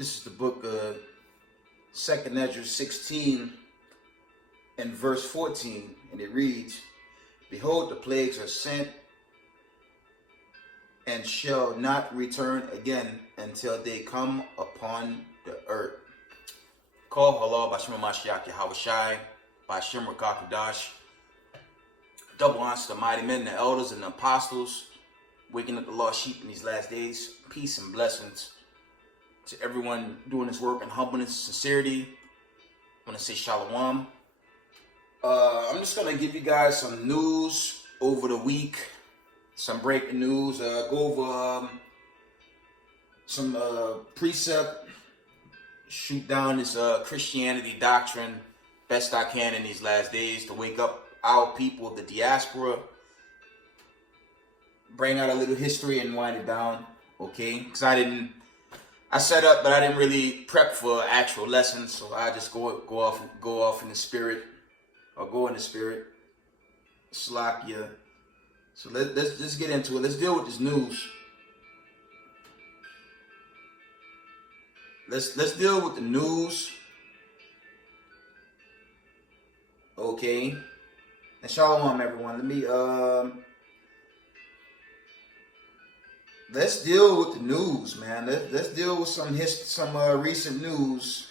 This is the book of 2nd Ezra 16 and verse 14, and it reads, "Behold, the plagues are sent and shall not return again until they come upon the earth." Call halal by Shem Mashiach Yahushai, by Shem Rakakadash. Double honors to the mighty men, the elders, and the apostles, waking up the lost sheep in these last days. Peace and blessings to everyone doing this work in humbleness and sincerity. I want to say shalom. I'm just going to give you guys some news over the week, some breaking news, go over some precept, shoot down this Christianity doctrine best I can in these last days to wake up our people of the diaspora, bring out a little history and wind it down, okay? Because I set up, but I didn't really prep for actual lessons, so I just go off in the spirit, or go in the spirit. Slakia. So let's get into it. Let's deal with this news. Let's deal with the news. Okay. And shalom, everyone. Let's deal with the news, man. Let's deal with some recent news.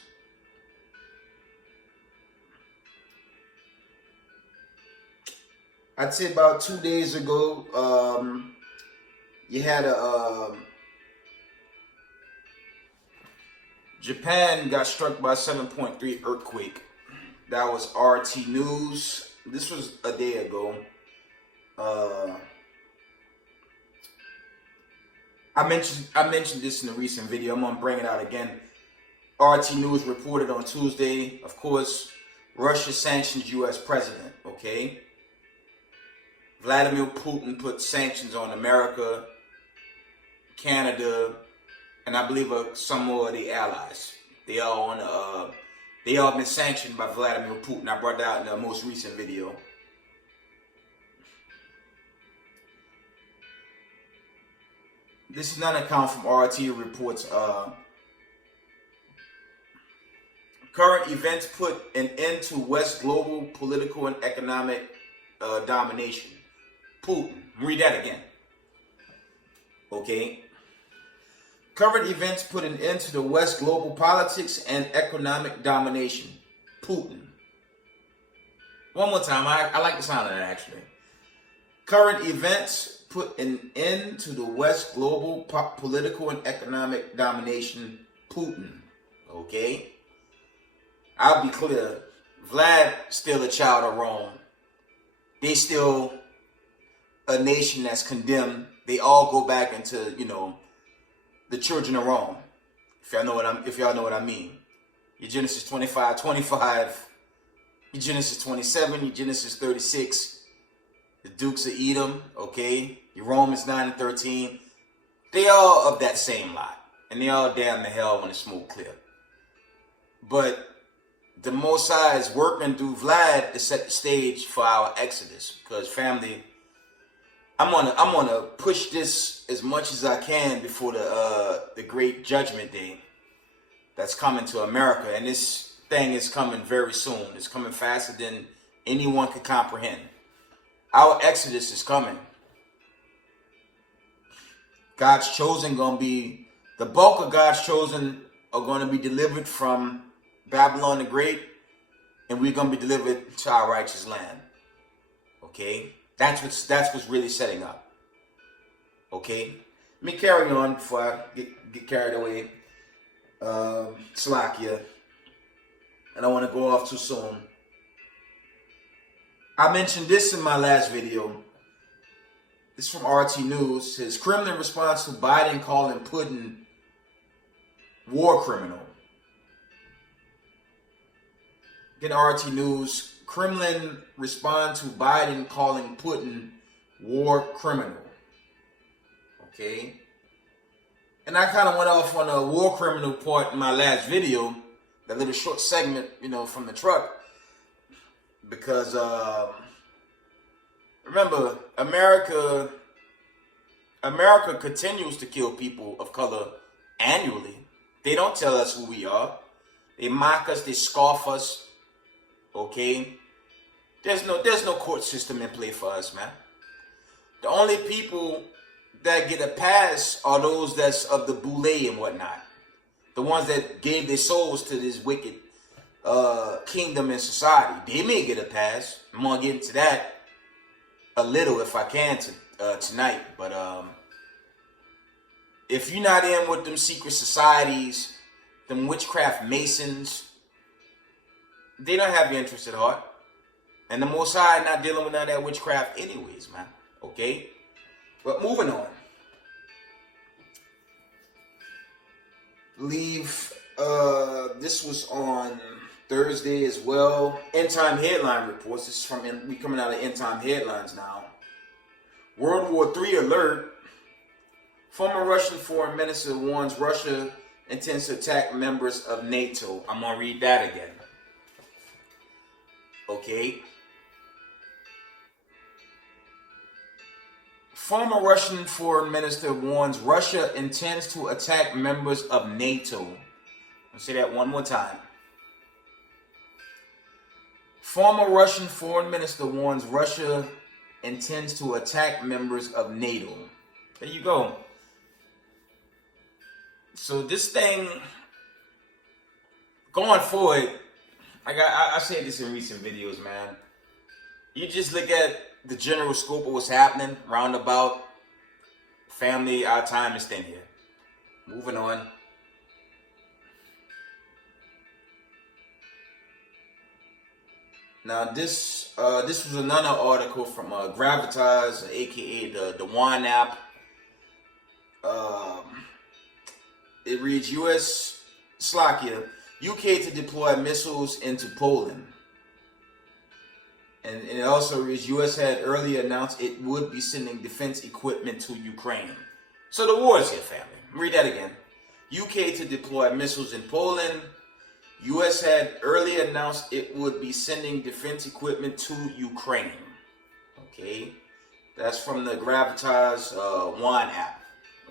I'd say about 2 days ago, you had Japan got struck by a 7.3 earthquake. That was RT News. This was a day ago. I mentioned this in a recent video. I'm gonna bring it out again. RT News reported on Tuesday. Of course, Russia sanctions U.S. president. Okay. Vladimir Putin put sanctions on America, Canada, and I believe some more of the allies. They all been sanctioned by Vladimir Putin. I brought that out in the most recent video. This is not an account from RT reports. Current events put an end to West global political and economic domination. Putin. Read that again. Okay. Current events put an end to the West global politics and economic domination. Putin. One more time. I like the sound of that, actually. Current events put an end to the West global political and economic domination. Putin. Okay. I'll be clear. Vlad still a child of Rome. They still a nation that's condemned. They all go back into, the children of Rome. If y'all know what I mean. Your Genesis 25, your Genesis 27, your Genesis 36, the Dukes of Edom, okay? Your Romans 9 and 13. They all of that same lot. And they all damn the hell when the smoke clear. But the Most High is working through Vlad to set the stage for our exodus. Because family, I'm gonna push this as much as I can before the great judgment day that's coming to America. And this thing is coming very soon. It's coming faster than anyone could comprehend. Our exodus is coming. God's chosen the bulk of God's chosen are gonna be delivered from Babylon the Great, and we're gonna be delivered to our righteous land. Okay? That's what's really setting up. Okay? Let me carry on before I get carried away. Slakia. I don't want to go off too soon. I mentioned this in my last video. This is from RT News. It says Kremlin response to Biden calling Putin war criminal. Again, RT News. Kremlin respond to Biden calling Putin war criminal. Okay. And I kind of went off on a war criminal part in my last video, that little short segment, from the truck. Because, remember, America continues to kill people of color annually. They don't tell us who we are. They mock us, they scoff us. Okay? There's no court system in play for us, man. The only people that get a pass are those that's of the boule and whatnot. The ones that gave their souls to this wicked kingdom and society. They may get a pass. I'm gonna get into that a little if I can tonight. But if you're not in with them secret societies, them witchcraft masons, they don't have your interest at heart. And the Most High not dealing with none of that witchcraft anyways, man. Okay? But moving on. This was on Thursday as well. End time headline reports. This is from, we coming out of end time headlines now. World War III alert. Former Russian foreign minister warns Russia intends to attack members of NATO. I'm going to read that again. Okay. Former Russian foreign minister warns Russia intends to attack members of NATO. I'll say that one more time. Former Russian foreign minister warns Russia intends to attack members of NATO. There you go. So this thing, going forward, I said this in recent videos, man. You just look at the general scope of what's happening, roundabout, family, our time is thin here. Moving on. Now this was another article from Gravitas, aka the One app. It reads UK to deploy missiles into Poland. And it also reads, U.S. had earlier announced it would be sending defense equipment to Ukraine. So the war is here, family. Read that again. UK to deploy missiles in Poland. U.S. had earlier announced it would be sending defense equipment to Ukraine. Okay. That's from the Gravitas One app.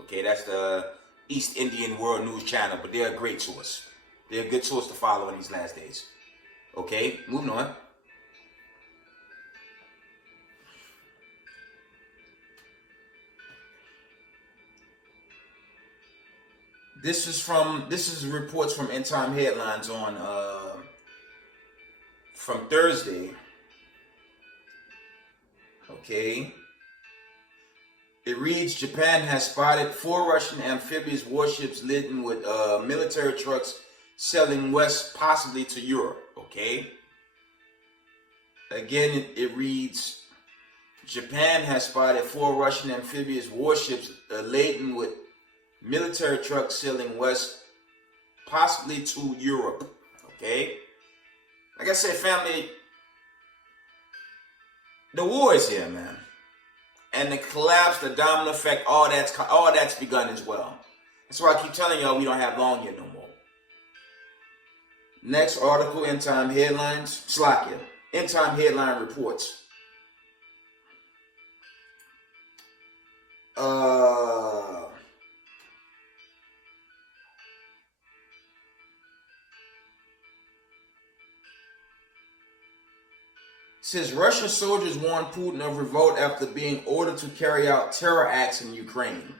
Okay, that's the East Indian World News Channel, but they're a great source. They're a good source to follow in these last days. Okay, moving on. This is reports from End Time Headlines on from Thursday. Okay. It reads, Japan has spotted 4 Russian amphibious warships laden with military trucks sailing west, possibly to Europe. Okay. Again, it reads, Japan has spotted 4 Russian amphibious warships laden with military trucks sailing west, possibly to Europe. Okay. Like I said, family, the war is here, man. And the collapse, the domino effect, all that's begun as well. That's why I keep telling y'all we don't have long here no more. Next article, End Time Headlines. Slakia. End Time Headline reports. Says Russian soldiers warn Putin of revolt after being ordered to carry out terror acts in Ukraine.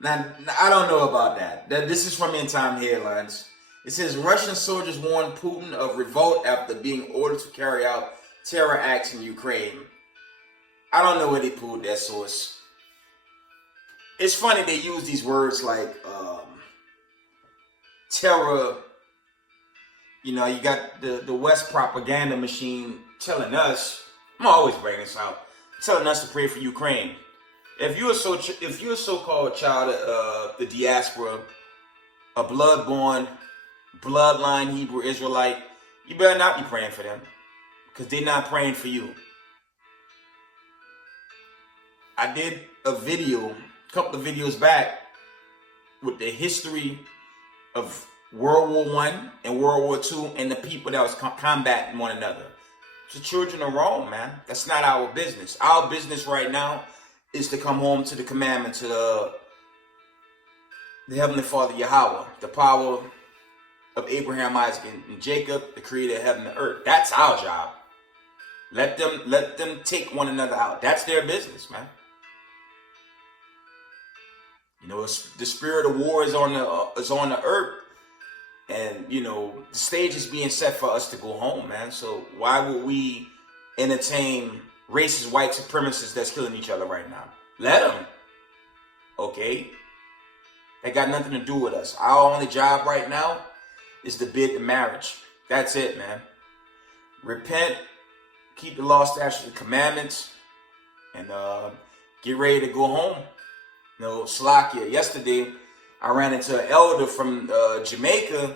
Now, I don't know about that. This is from End Time Headlines. It says Russian soldiers warn Putin of revolt after being ordered to carry out terror acts in Ukraine. I don't know where they pulled that source. It's funny they use these words like terror. You know, you got the West propaganda machine telling us, I'm always bringing this out, telling us to pray for Ukraine. If you're a so-called child of the diaspora, a blood-born, bloodline Hebrew Israelite, you better not be praying for them, because they're not praying for you. I did a video, a couple of videos back, with the history of World War I and World War II and the people that was combating one another. It's the children of Rome, man. That's not our business. Our business right now is to come home to the commandments of the Heavenly Father Yahweh, the power of Abraham, Isaac, and Jacob, the creator of heaven and earth. That's our job. Let them take one another out. That's their business, man. You know, the spirit of war is on the earth, and you know the stage is being set for us to go home, man. So why would we entertain racist white supremacists that's killing each other right now? Let them. Okay, they got nothing to do with us. Our only job right now is to bid the marriage. That's it, man. Repent, keep the law, statutes, and commandments, and get ready to go home. You know, Slakia. Yesterday, I ran into an elder from Jamaica.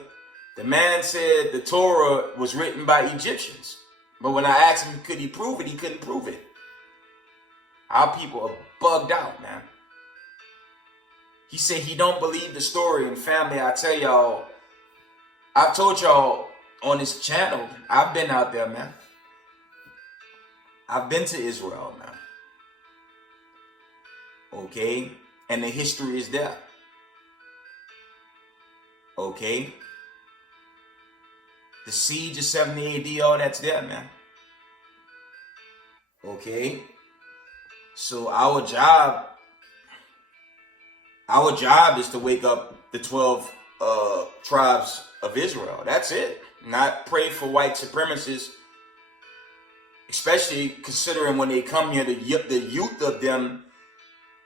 The man said the Torah was written by Egyptians, but when I asked him could he prove it, he couldn't prove it. Our people are bugged out, man. He said he don't believe the story. And family, I tell y'all, I've told y'all on this channel, I've been out there, man. I've been to Israel, man. Okay? And the history is there. Okay? The siege of 70 AD, all that's there, man. Okay? So our job is to wake up the 12 tribes of Israel. That's it. Not pray for white supremacists, especially considering when they come here, the youth of them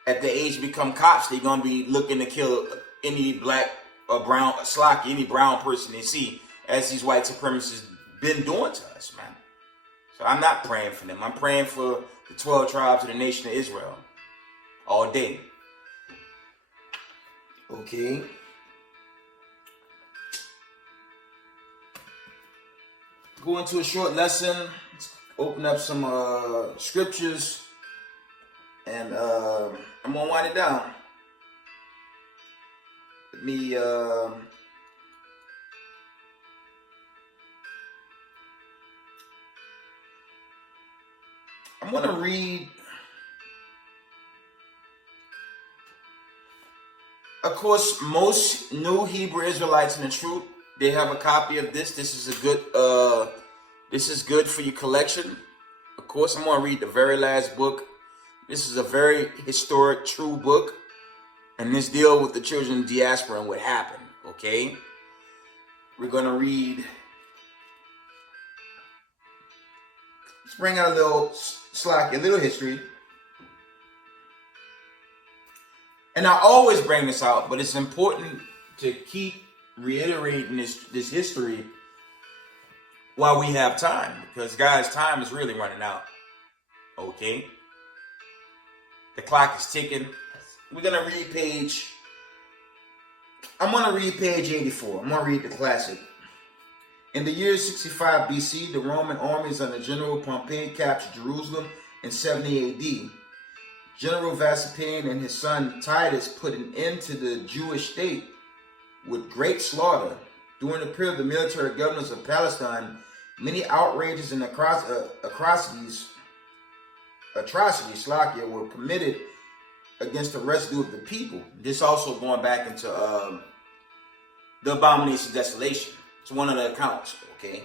at the age become cops, they're going to be looking to kill any black or brown, any brown person they see, as these white supremacists been doing to us, man. So I'm not praying for them. I'm praying for the 12 tribes of the nation of Israel all day. Okay. Go into a short lesson. Let's open up some scriptures, and I'm gonna wind it down. Let me I'm gonna read. Of course, most new Hebrew Israelites in the truth, they have a copy of this. This is a good this is good for your collection. Of course, I'm gonna read the very last book. This is a very historic, true book, and this deal with the children of diaspora and what happened. Okay, we're gonna read. Let's bring out a little slack, a little history. And I always bring this out, but it's important to keep reiterating this history while we have time, because guys, time is really running out. Okay, the clock is ticking. We're gonna read page. I'm gonna read page 84. I'm gonna read the classic. In the year 65 BC, the Roman armies under General Pompey captured Jerusalem in 70 AD. General Vespasian and his son Titus put an end to the Jewish state with great slaughter. During the period of the military governors of Palestine, many outrages and atrocities were committed against the residue of the people. This also going back into the abomination of desolation. It's one of the accounts, okay?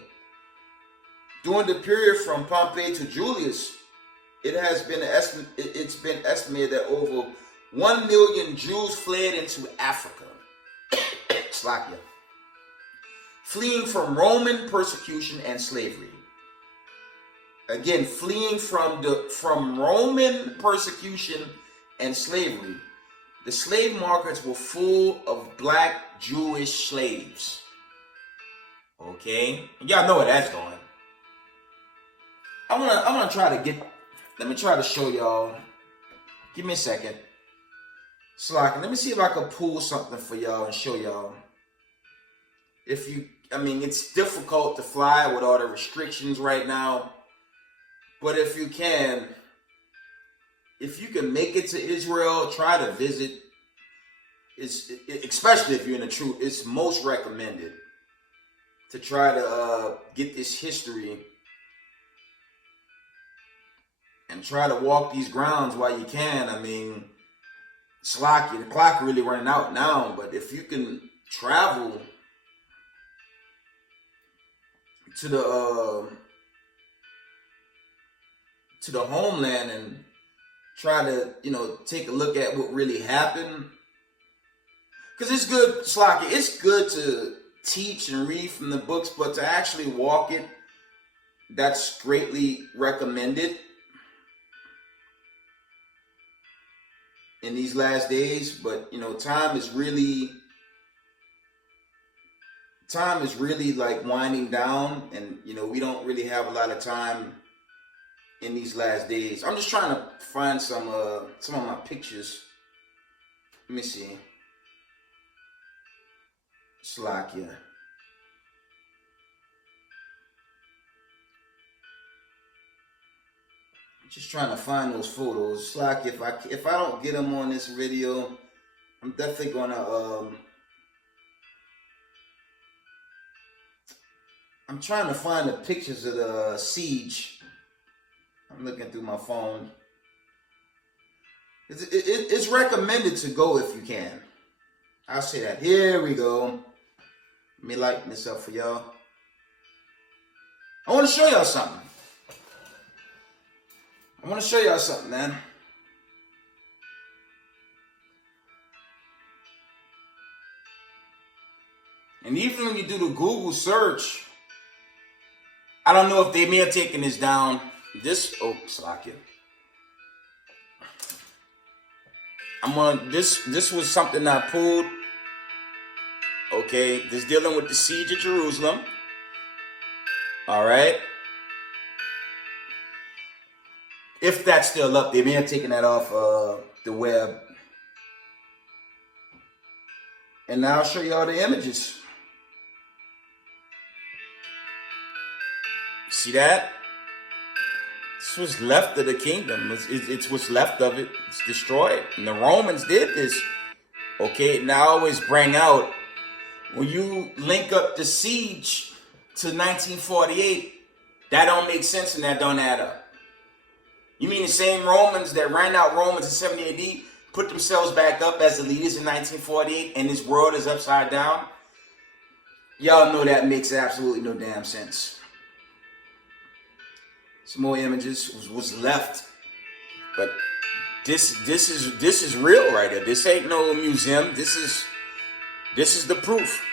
During the period from Pompey to Julius, it's been estimated that over 1 million Jews fled into Africa, Slovakia, fleeing from Roman persecution and slavery. Again, fleeing from Roman persecution and slavery. The slave markets were full of black Jewish slaves. Okay, y'all know where that's going. I'm gonna try to get. Let me try to show y'all. Give me a second. Let me see if I can pull something for y'all and show y'all. It's difficult to fly with all the restrictions right now. But if you can make it to Israel, try to visit. Especially if you're in the truth, it's most recommended to try to get this history and try to walk these grounds while you can. Slocky, the clock really running out now, but if you can travel to the homeland and try to, take a look at what really happened. Because it's good, Slocky, it's good to teach and read from the books, but to actually walk it, that's greatly recommended in these last days. But, time is really like winding down, and, we don't really have a lot of time in these last days. I'm just trying to find some of my pictures. Let me see. Slovakia. Just trying to find those photos. Slovakia, if I don't get them on this video, I'm definitely gonna I'm trying to find the pictures of the siege. I'm looking through my phone. It's recommended to go if you can. I'll say that. Here we go. Let me lighten this up for y'all. I want to show y'all something. Man. And even when you do the Google search, I don't know if they may have taken this down. This was something I pulled. Okay, this dealing with the siege of Jerusalem. All right. If that's still up, they may have taken that off the web. And now I'll show you all the images. See that? This was left of the kingdom. It's what's left of it. It's destroyed. And the Romans did this. Okay, now I always bring out, when you link up the siege to 1948, that don't make sense and that don't add up. You mean the same Romans that ran out Romans in 70 AD put themselves back up as the leaders in 1948 and this world is upside down? Y'all know that makes absolutely no damn sense. Some more images was left. But this is real right here. This ain't no museum. This is the proof.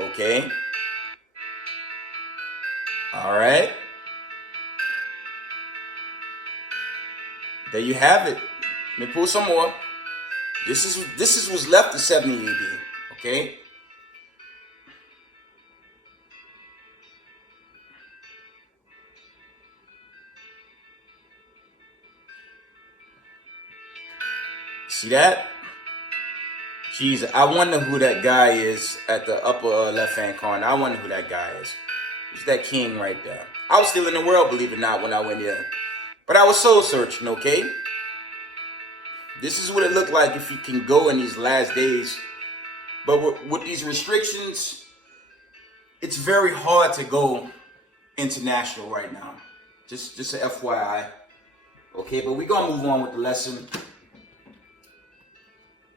Okay. All right. There you have it. Let me pull some more. This is what's left of 70 AD. Okay. See that? Jeez, I wonder who that guy is at the upper left-hand corner. I wonder who that guy is. Who's that king right there? I was still in the world, believe it or not, when I went there. But I was soul searching, okay? This is what it looked like if you can go in these last days. But with these restrictions, it's very hard to go international right now. Just an FYI. Okay, but we're going to move on with the lesson.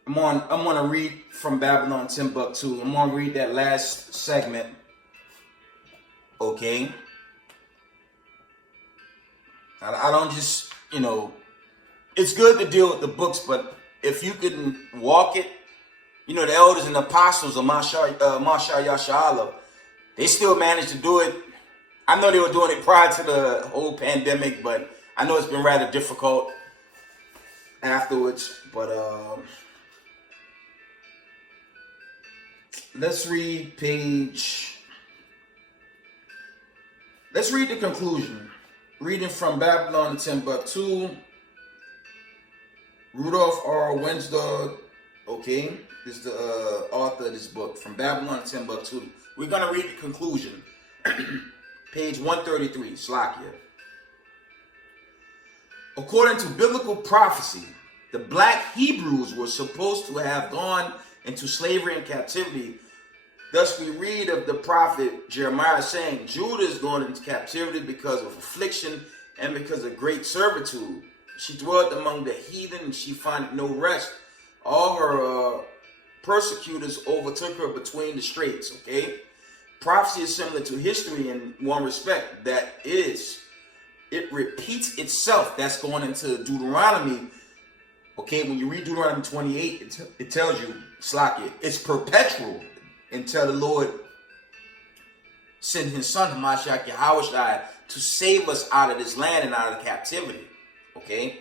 I'm gonna read from Babylon Timbuktu. I'm gonna read that last segment. Okay. I don't just, it's good to deal with the books, but if you can walk it, the elders and the apostles of Mashar Yashala, they still managed to do it. I know they were doing it prior to the whole pandemic, but I know it's been rather difficult afterwards. But let's read the conclusion. Reading from Babylon Timbuktu, Rudolph R. Wensdorf. Okay, this is the author of this book, From Babylon Timbuktu. We're going to read the conclusion. Page 133, Slakia. According to biblical prophecy, the black Hebrews were supposed to have gone into slavery and captivity. Thus we read of the prophet Jeremiah saying, Judah is going into captivity because of affliction and because of great servitude. She dwelt among the heathen and she findeth no rest. all her persecutors overtook her between the straits, okay? Prophecy is similar to history in one respect. That is, it repeats itself. That's going into Deuteronomy. Okay, when you read Deuteronomy 28, it tells you, Slakia, it's perpetual until the Lord sent his son, Hamashiach Yahushua, to save us out of this land and out of captivity. Okay?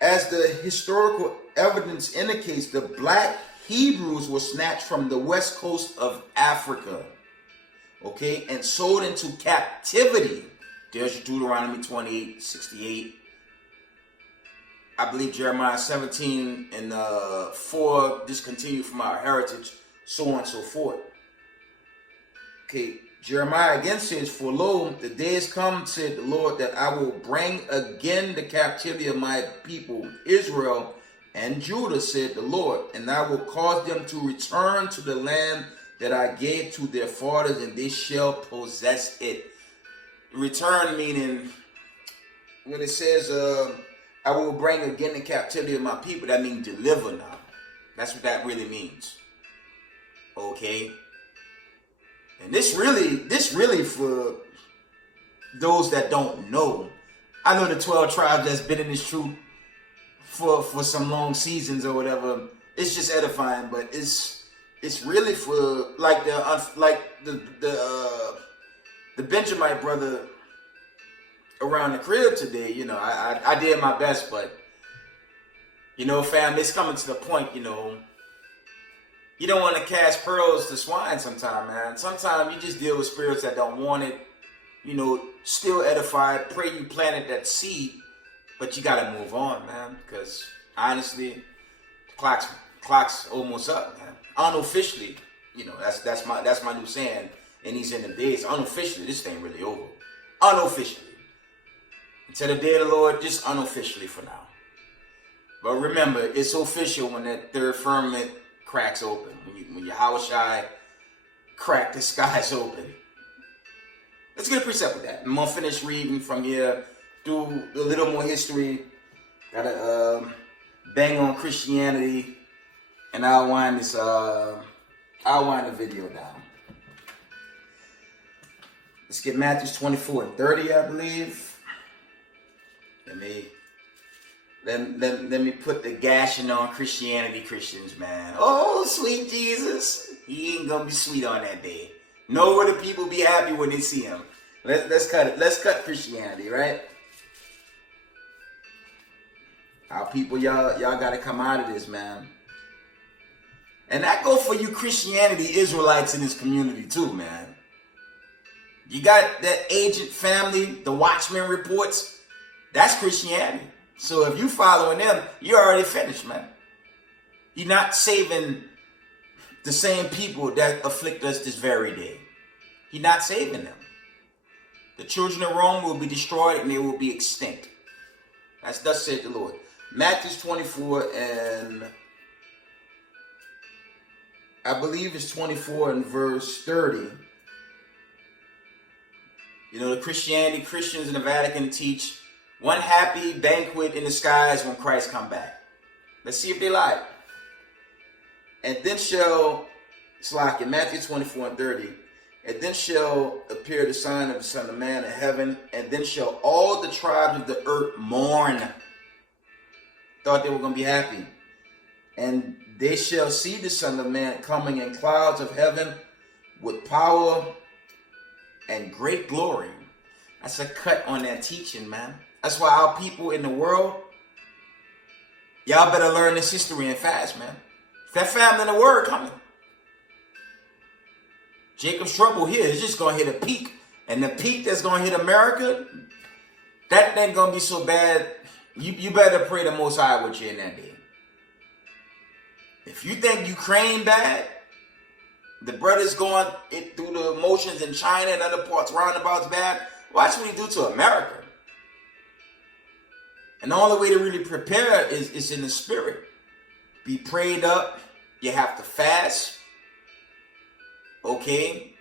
As the historical evidence indicates, the black Hebrews were snatched from the west coast of Africa, okay, and sold into captivity. There's your Deuteronomy 28:68. I believe Jeremiah 17 and 4, discontinued from our heritage, so on and so forth. Okay, Jeremiah again says, "For lo, the days come, said the Lord, that I will bring again the captivity of my people Israel and Judah, said the Lord, and I will cause them to return to the land that I gave to their fathers, and they shall possess it." Return meaning, when it says, I will bring again the captivity of my people, that means deliver now. That's what that really means. Okay? And this really for those that don't know. I know the 12 tribes that's been in this truth for some long seasons or whatever. It's just edifying, but it's really for like the Benjamite brother around the crib today. You know, I did my best, but you know, fam, it's coming to the point, you know, you don't want to cast pearls to swine sometime, man. Sometimes you just deal with spirits that don't want it. You know, still edified. Pray you planted that seed, but you got to move on, man. Because honestly, the clock's almost up, man. Unofficially, you know, that's my new saying. And he's in the days. Unofficially, this thing really over. Unofficially. Until the day of the Lord, just unofficially for now. But remember, it's official when that third firmament cracks open. When Yahushua crack the skies open. Let's get a precept with that. I'm gonna finish reading from here. Do a little more history. Gotta bang on Christianity, and I'll wind the video down. Let's get Matthew 24:30, I believe. Let me put the gashing on Christianity, Christians, man. Oh, sweet Jesus. He ain't gonna be sweet on that day. Nor will the people be happy when they see him. Let's cut it. Let's cut Christianity, right? Our people, y'all gotta come out of this, man. And that go for you Christianity Israelites in this community too, man. You got that agent family, the Watchmen reports. That's Christianity. So if you following them, you're already finished, man. You're not saving the same people that afflict us this very day. You're not saving them. The children of Rome will be destroyed and they will be extinct. That's thus said the Lord. Matthew 24 and I believe it's 24 and verse 30. You know, the Christians in the Vatican teach one happy banquet in the skies when Christ come back. Let's see if they lie. And then shall, it's like in Matthew 24 and 30, and then shall appear the sign of the Son of Man in heaven, and then shall all the tribes of the earth mourn. Thought they were going to be happy. And they shall see the Son of Man coming in clouds of heaven with power and great glory. That's a cut on that teaching, man. That's why our people in the world, y'all better learn this history and fast, man. That family in the word coming. Jacob's trouble here is just going to hit a peak. And the peak that's going to hit America, that ain't going to be so bad. You better pray the Most High with you in that day. If you think Ukraine bad, the brothers going through the motions in China and other parts, roundabouts bad, watch what he do to America. And the only way to really prepare is in the spirit. Be prayed up. You have to fast. Okay?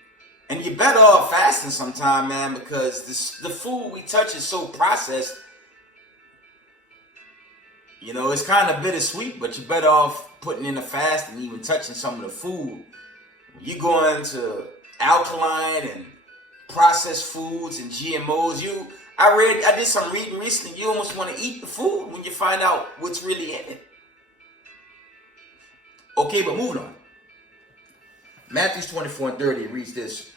And you're better off fasting sometime, man, because the food we touch is so processed. You know, it's kind of bittersweet, but you're better off putting in a fast and even touching some of the food. You go into alkaline and processed foods and GMOs. I did some reading recently. You almost want to eat the food when you find out what's really in it. Okay, but moving on. Matthew 24 and 30 reads this.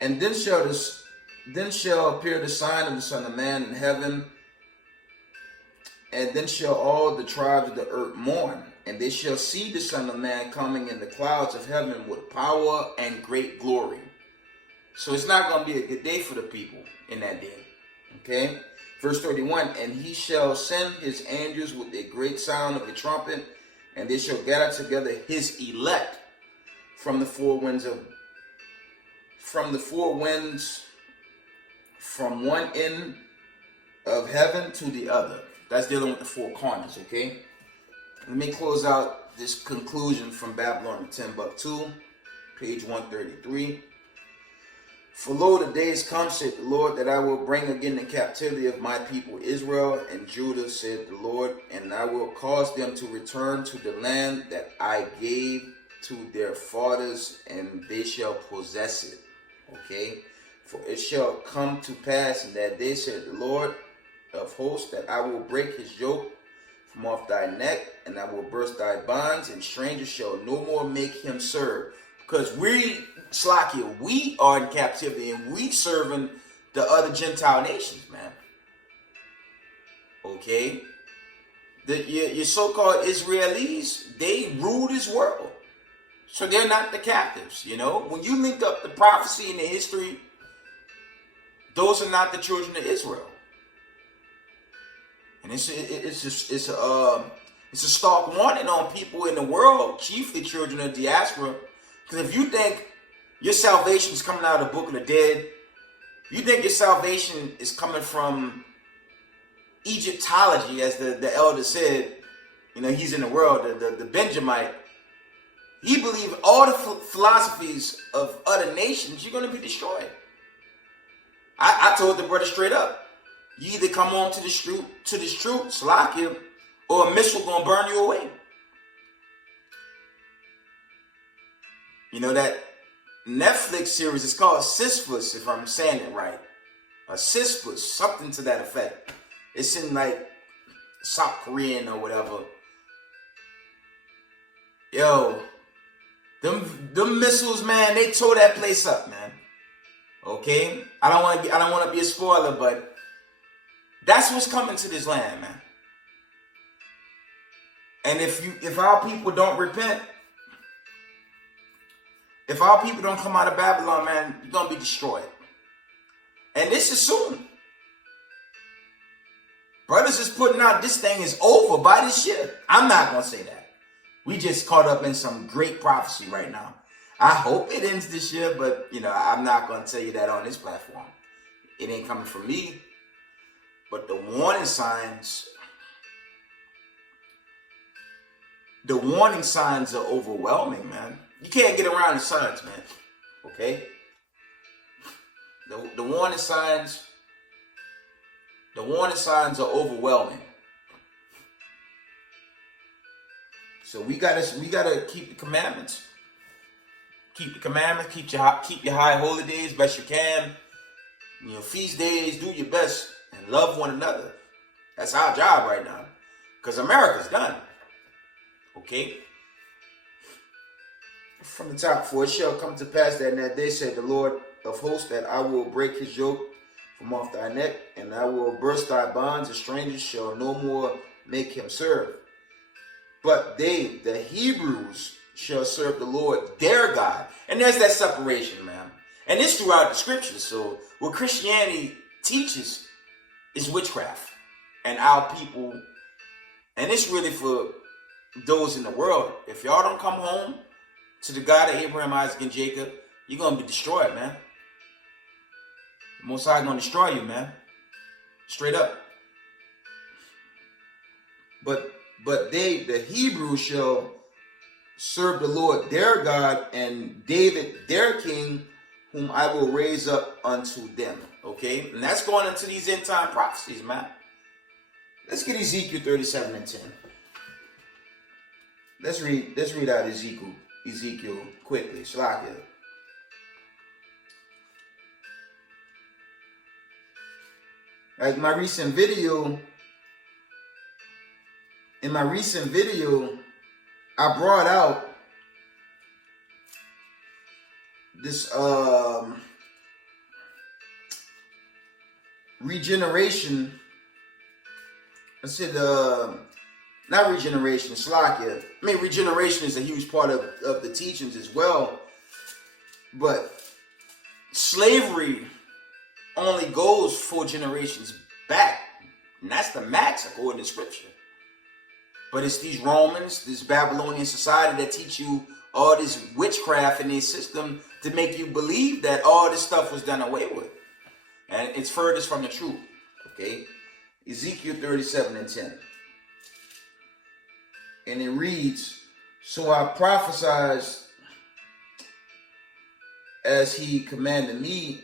And then shall appear the sign of the Son of Man in heaven, and then shall all the tribes of the earth mourn, and they shall see the Son of Man coming in the clouds of heaven with power and great glory. So it's not going to be a good day for the people in that day. Okay? Verse 31, and he shall send his angels with a great sound of a trumpet, and they shall gather together his elect from the four winds, from one end of heaven to the other. That's dealing with the four corners, okay? Let me close out this conclusion from Babylon to Timbuktu, page 133. For lo, the days come, said the Lord, that I will bring again the captivity of my people Israel and Judah, said the Lord, and I will cause them to return to the land that I gave to their fathers, and they shall possess it. Okay? For it shall come to pass in that day, said the Lord of hosts, that I will break his yoke from off thy neck, and I will burst thy bonds, and strangers shall no more make him serve. Because we are in captivity, and we serving the other Gentile nations, man. Okay? Your so-called Israelis, they rule this world. So they're not the captives, you know? When you link up the prophecy and the history, those are not the children of Israel. And it's a stark warning on people in the world, chiefly children of diaspora. Because if you think your salvation is coming out of the book of the dead, you think your salvation is coming from Egyptology, as the elder said, you know, he's in the world, the Benjamite. He believed all the philosophies of other nations, you're going to be destroyed. I told the brother straight up, you either come on to this truth, Salakia, or a missile going to burn you away. You know, that Netflix series is called Sisyphus, if I'm saying it right. A Sisyphus, something to that effect. It's in like South Korean or whatever. Yo, them missiles, man, they tore that place up, man. Okay? I don't want to be a spoiler, but that's what's coming to this land, man. And if our people don't repent, if our people don't come out of Babylon, man, you're going to be destroyed. And this is soon. Brothers is putting out this thing is over by this year. I'm not going to say that. We just caught up in some great prophecy right now. I hope it ends this year, but, you know, I'm not going to tell you that on this platform. It ain't coming from me. But the warning signs are overwhelming, man. You can't get around the signs, man. Okay? The warning signs are overwhelming. So we gotta keep the commandments. Keep the commandments. Keep your high holy days best you can. You know, feast days. Do your best and love one another. That's our job right now, because America's done. Okay. From the top, for it shall come to pass that in that day, said the Lord of hosts, that I will break his yoke from off thy neck, and I will burst thy bonds, and strangers shall no more make him serve. But they, the Hebrews, shall serve the Lord their God. And there's that separation, man. And it's throughout the scriptures. So what Christianity teaches is witchcraft. And our people, and it's really for those in the world. If y'all don't come home to the God of Abraham, Isaac, and Jacob, you're going to be destroyed, man. The Most High going to destroy you, man. Straight up. But they, the Hebrews, shall serve the Lord their God, and David their king, whom I will raise up unto them. Okay? And that's going into these end time prophecies, man. Let's get Ezekiel 37 and 10. Let's read out Ezekiel quickly. Slakia. Like in my recent video, I brought out this regeneration. I said not regeneration, Slakia. I mean, regeneration is a huge part of the teachings as well. But slavery only goes 4 generations back. And that's the max according to scripture. But it's these Romans, this Babylonian society that teach you all this witchcraft in their system to make you believe that all this stuff was done away with. And it's furthest from the truth. Okay? Ezekiel 37 and 10. And it reads, so I prophesied as he commanded me,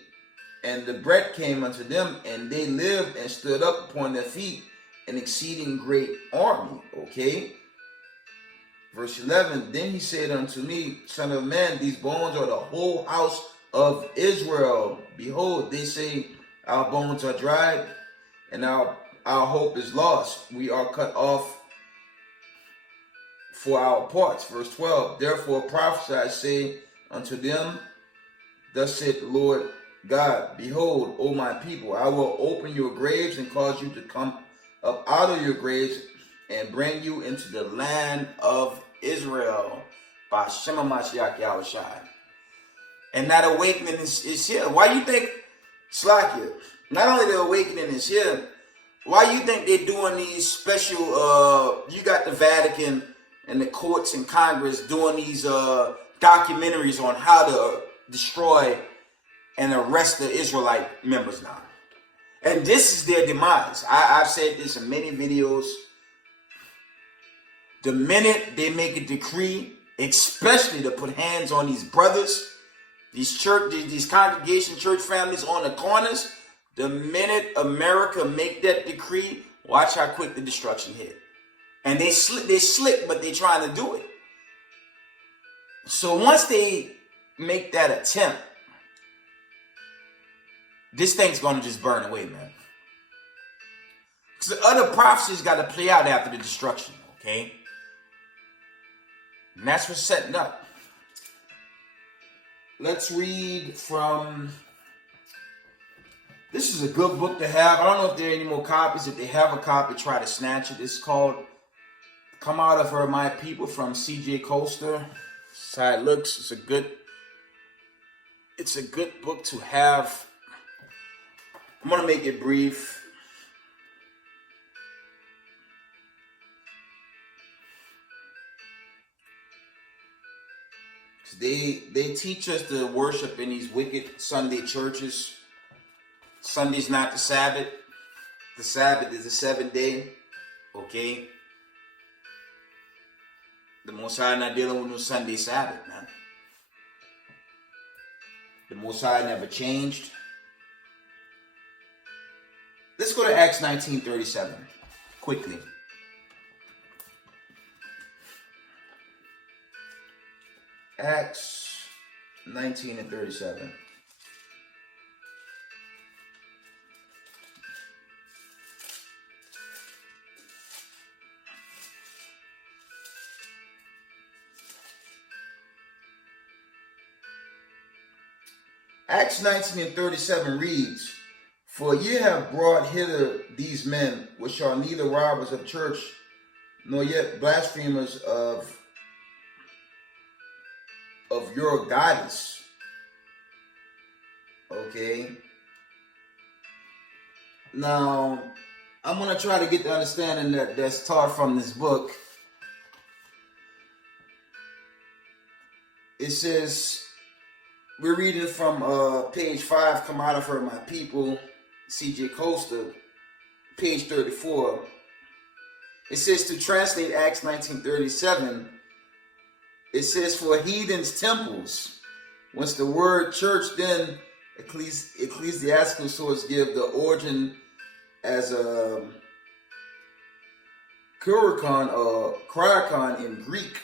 and the breath came unto them, and they lived and stood up upon their feet, an exceeding great army. Okay? Verse 11, then he said unto me, Son of man, these bones are the whole house of Israel. Behold, they say, our bones are dried, and our hope is lost. We are cut off for our parts. Verse 12, therefore prophesy, say unto them, thus saith the Lord God, behold, O my people, I will open your graves and cause you to come up out of your graves and bring you into the land of Israel by Shema Mashiach Yahushai. And that awakening is here. Why you think, Slakia, not only the awakening is here, why you think they're doing these special, you got the Vatican and the courts and Congress doing these documentaries on how to destroy and arrest the Israelite members now. And this is their demise. I've said this in many videos. The minute they make a decree, especially to put hands on these brothers, these congregation church families on the corners, the minute America make that decree, watch how quick the destruction hit. And they slick, but they trying to do it. So once they make that attempt, this thing's going to just burn away, man. Because the other prophecies got to play out after the destruction, okay? And that's what's setting up. Let's read from... This is a good book to have. I don't know if there are any more copies. If they have a copy, try to snatch it. It's called Come Out of Her, My People from C.J. Coaster. That's how it looks. It's a good book to have. I'm going to make it brief. They teach us to worship in these wicked Sunday churches. Sunday's not the Sabbath. The Sabbath is the 7th day. Okay? The Most High not dealing with no Sunday Sabbath, man. The Most High never changed. Let's go to Acts 19:37 quickly. Acts 19:37. Acts 19:37 reads, For ye have brought hither these men, which are neither robbers of church, nor yet blasphemers of your goddess. Okay. Now, I'm going to try to get the understanding that's taught from this book. It says, we're reading from page 5, Come Out of Her, My People, C.J. Coaster, page 34. It says, to translate Acts 19:37, it says, for heathens' temples. Once the word church, then ecclesiastical source give the origin as Kurikon or Kryakon in Greek.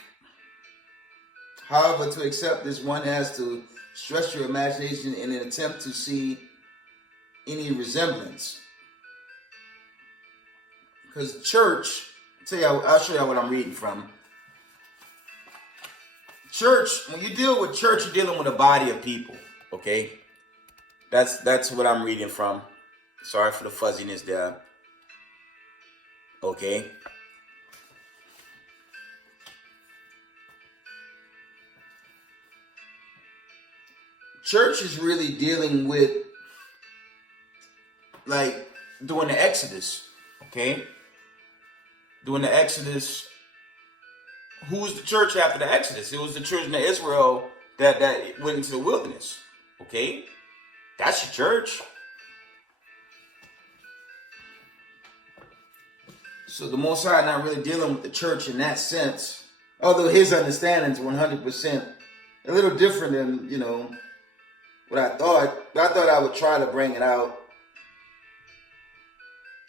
However, to accept this, one has to stretch your imagination in an attempt to see any resemblance. Because church, I'll show you what I'm reading from. Church, when you deal with church, you're dealing with a body of people, okay? That's what I'm reading from. Sorry for the fuzziness there. Okay. Church is really dealing with, like, during the Exodus, okay? During the Exodus, who was the church after the Exodus? It was the children of Israel that went into the wilderness, okay? That's your church. So the Most High not really dealing with the church in that sense, although his understanding is 100% a little different than, you know, what I thought. But I thought I would try to bring it out.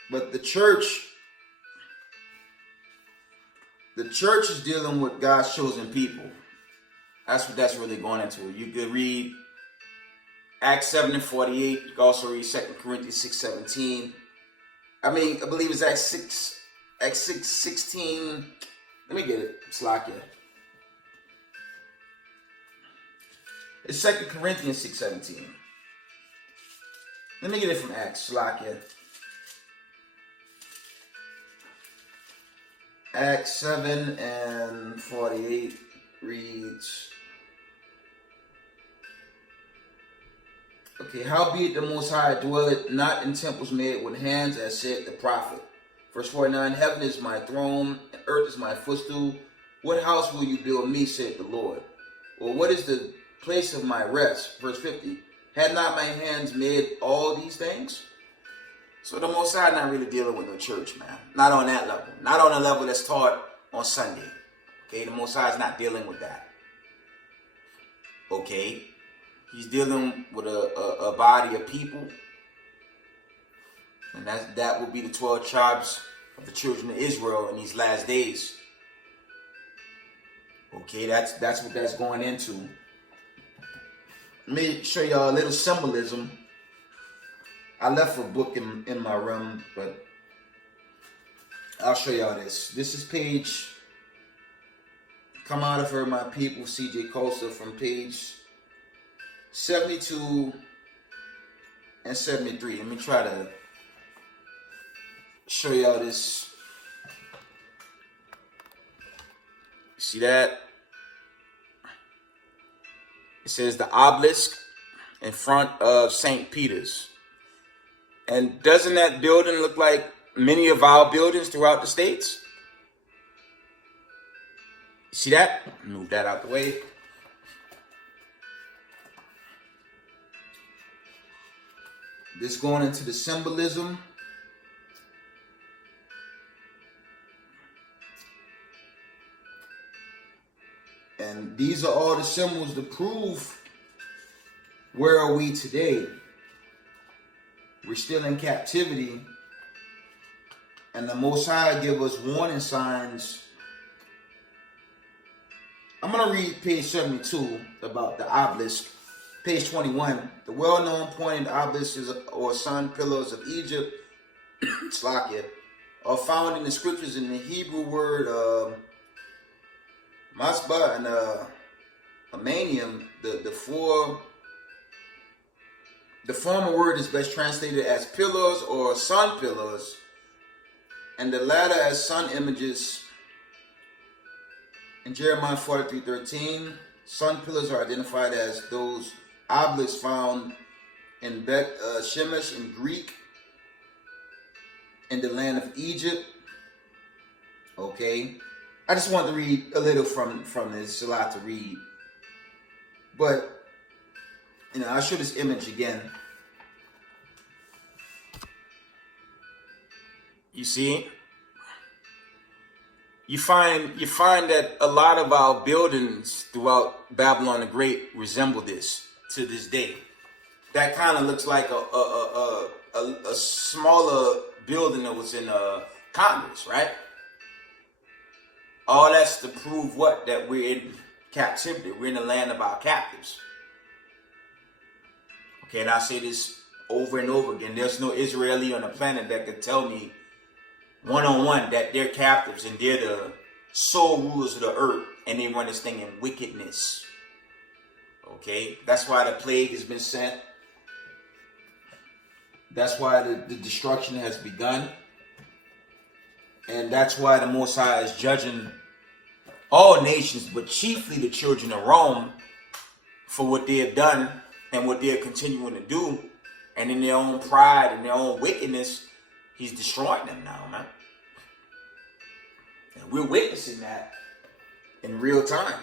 But the church is dealing with God's chosen people. That's what that's really going into. You could read Acts 7 and 48. You can also read 2 Corinthians 6:17. I believe it's Acts 6:16. Let me get it. Slack it. It's 2 Corinthians 6:17. Let me get it from Acts. Slack it. Acts 7 and 48 reads, okay, howbeit the Most High dwelleth not in temples made with hands, as said the prophet. Verse 49, heaven is my throne, and earth is my footstool. What house will you build me, said the Lord? Or what is the place of my rest? Verse 50, had not my hands made all these things? So the Most High not really dealing with no church, man. Not on that level. Not on the level that's taught on Sunday. Okay, the Most High is not dealing with that. Okay, he's dealing with a body of people, and that will be the 12 tribes of the children of Israel in these last days. Okay, that's what that's going into. Let me show y'all a little symbolism. I left a book in my room, but I'll show y'all this. This is page, come out of her, my people, C.J. Costa, from page 72 and 73. Let me try to show y'all this. See that? It says the obelisk in front of St. Peter's. And doesn't that building look like many of our buildings throughout the states? See that? Move that out the way. This going into the symbolism. And these are all the symbols to prove where are we today. We're still in captivity, and the Most High give us warning signs. I'm going to read page 72 about the obelisk. Page 21, the well-known pointed obelisks or sun pillars of Egypt, Slakia, are found in the scriptures in the Hebrew word Masba and Amanium. The former word is best translated as pillars or sun pillars, and the latter as sun images. In Jeremiah 43:13, sun pillars are identified as those obelisks found in Bet Shemesh in Greek, in the land of Egypt. Okay, I just wanted to read a little from this. It's a lot to read, but I'll show this image again. You see, you find that a lot of our buildings throughout Babylon the Great resemble this to this day. That kind of looks like a smaller building that was in Congress, right? All that's to prove what? That we're in captivity. We're in the land of our captives. Okay, and I say this over and over again. There's no Israeli on the planet that could tell me one-on-one that they're captives and they're the sole rulers of the earth and they run this thing in wickedness. Okay, that's why the plague has been sent. That's why the destruction has begun. And that's why the Most High is judging all nations, but chiefly the children of Rome, for what they have done and what they're continuing to do. And in their own pride and their own wickedness, he's destroying them now, man. And we're witnessing that in real time.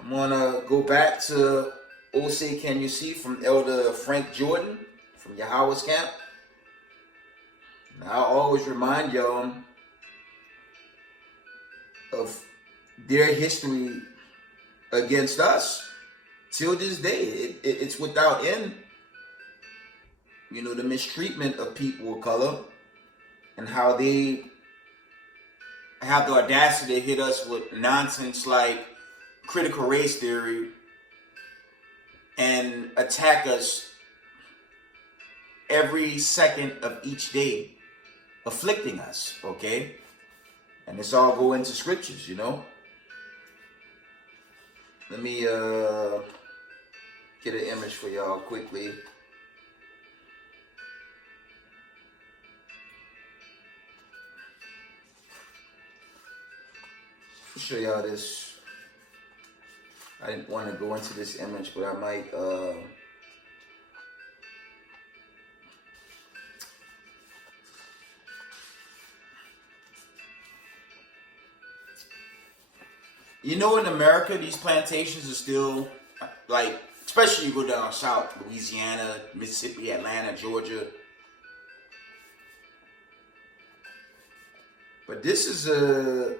I'm going to go back to O.C. Can You See from Elder Frank Jordan from Yahweh's Camp. And I'll always remind y'all of their history against us till this day. It's without end. You know, the mistreatment of people of color and how they have the audacity to hit us with nonsense like critical race theory and attack us every second of each day, afflicting us, okay? And this all go into scriptures, you know? Let me get an image for y'all quickly. I'll show y'all this. I didn't want to go into this image, but I might you know, in America, these plantations are still, like, especially you go down south, Louisiana, Mississippi, Atlanta, Georgia. But this is a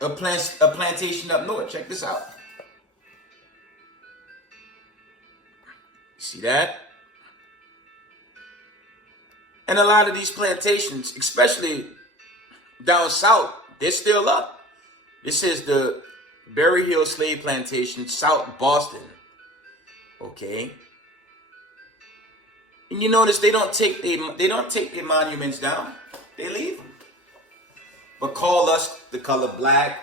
plantation up north. Check this out. See that? And a lot of these plantations, especially down south, they're still up. This is the Berry Hill Slave Plantation, South Boston. Okay. And you notice they don't take their monuments down. They leave them. But call us the color black.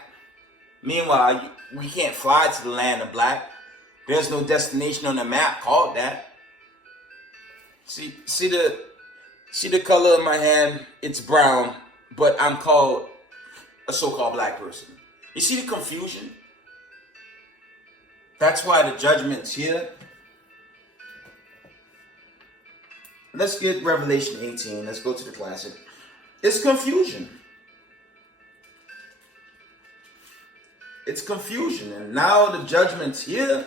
Meanwhile, we can't fly to the land of black. There's no destination on the map called that. See the color of my hand? It's brown, but I'm called a so-called black person. You see the confusion? That's why the judgment's here. Let's get Revelation 18. Let's go to the classic. It's confusion. It's confusion. And now the judgment's here.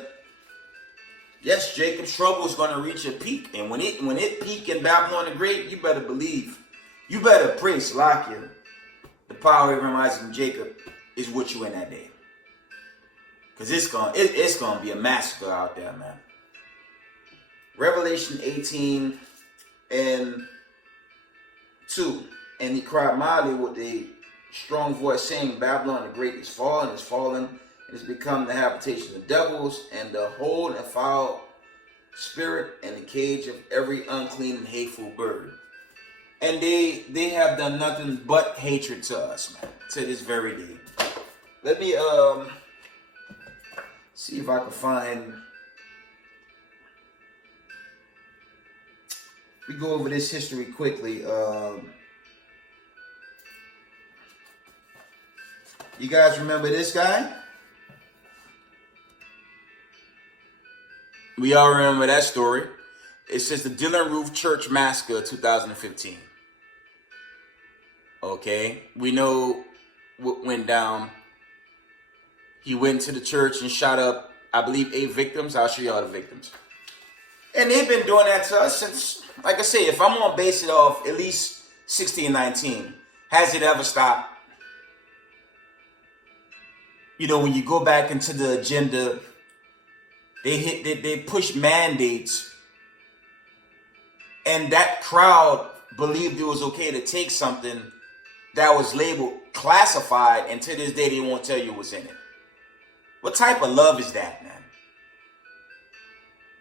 Yes, Jacob's trouble is going to reach a peak. And when it peak in Babylon the Great, you better believe. You better pray, Salakia. The power of Abraham, Isaac, and Jacob is with you in that day. Because it's going to be a massacre out there, man. Revelation 18 and 2. And he cried mildly with a strong voice, saying, Babylon the Great is fallen, it has become the habitation of devils, and the hold and foul spirit, and the cage of every unclean and hateful bird. And they have done nothing but hatred to us, man, to this very day. Let me see if I can find. We go over this history quickly. You guys remember this guy? We all remember that story. It says the Dillon Roof Church Massacre 2015. Okay, we know what went down. He went to the church and shot up, I believe, 8 victims. I'll show you all the victims. And they've been doing that to us since, like I say, if I'm going to base it off at least 1619, has it ever stopped? You know, when you go back into the agenda, they push mandates, and that crowd believed it was okay to take something that was labeled classified, and to this day they won't tell you what's in it. What type of love is that, man?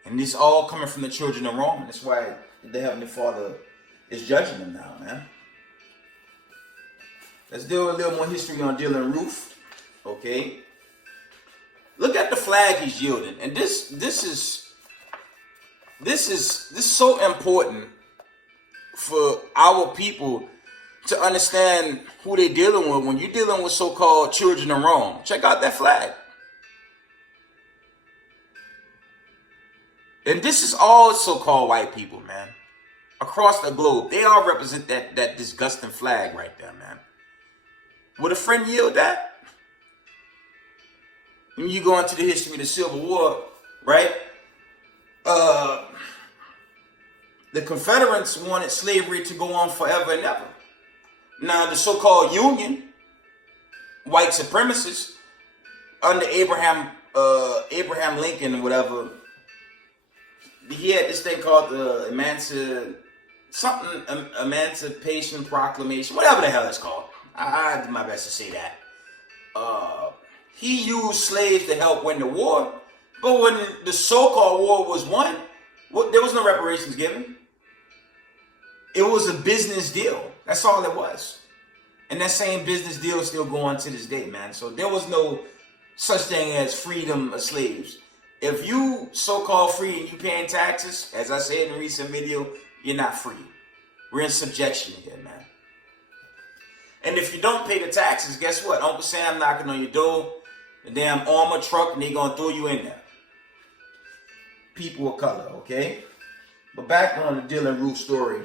And this all coming from the children of Rome. That's why the Heavenly Father is judging them now, man. Let's do a little more history on Dylann Roof. Okay. Look at the flag he's yielding. And this is so important for our people to understand who they're dealing with when you're dealing with so-called children of Rome. Check out that flag. And this is all so-called white people, man. Across the globe. They all represent that disgusting flag right there, man. Would a friend yield that? When you go into the history of the Civil War, right? The Confederates wanted slavery to go on forever and ever. Now, the so-called Union, white supremacists, under Abraham Lincoln, whatever, he had this thing called the Emancipation Proclamation, whatever the hell it's called. I did my best to say that. He used slaves to help win the war, but when the so-called war was won, there was no reparations given. It was a business deal. That's all it was. And that same business deal is still going to this day, man. So there was no such thing as freedom of slaves. If you so-called free and you paying taxes, as I said in a recent video, you're not free. We're in subjection here, man. And if you don't pay the taxes, guess what? Uncle Sam knocking on your door, the damn armor truck, and they gonna throw you in there. People of color, okay? But back on the Dylann Roof story.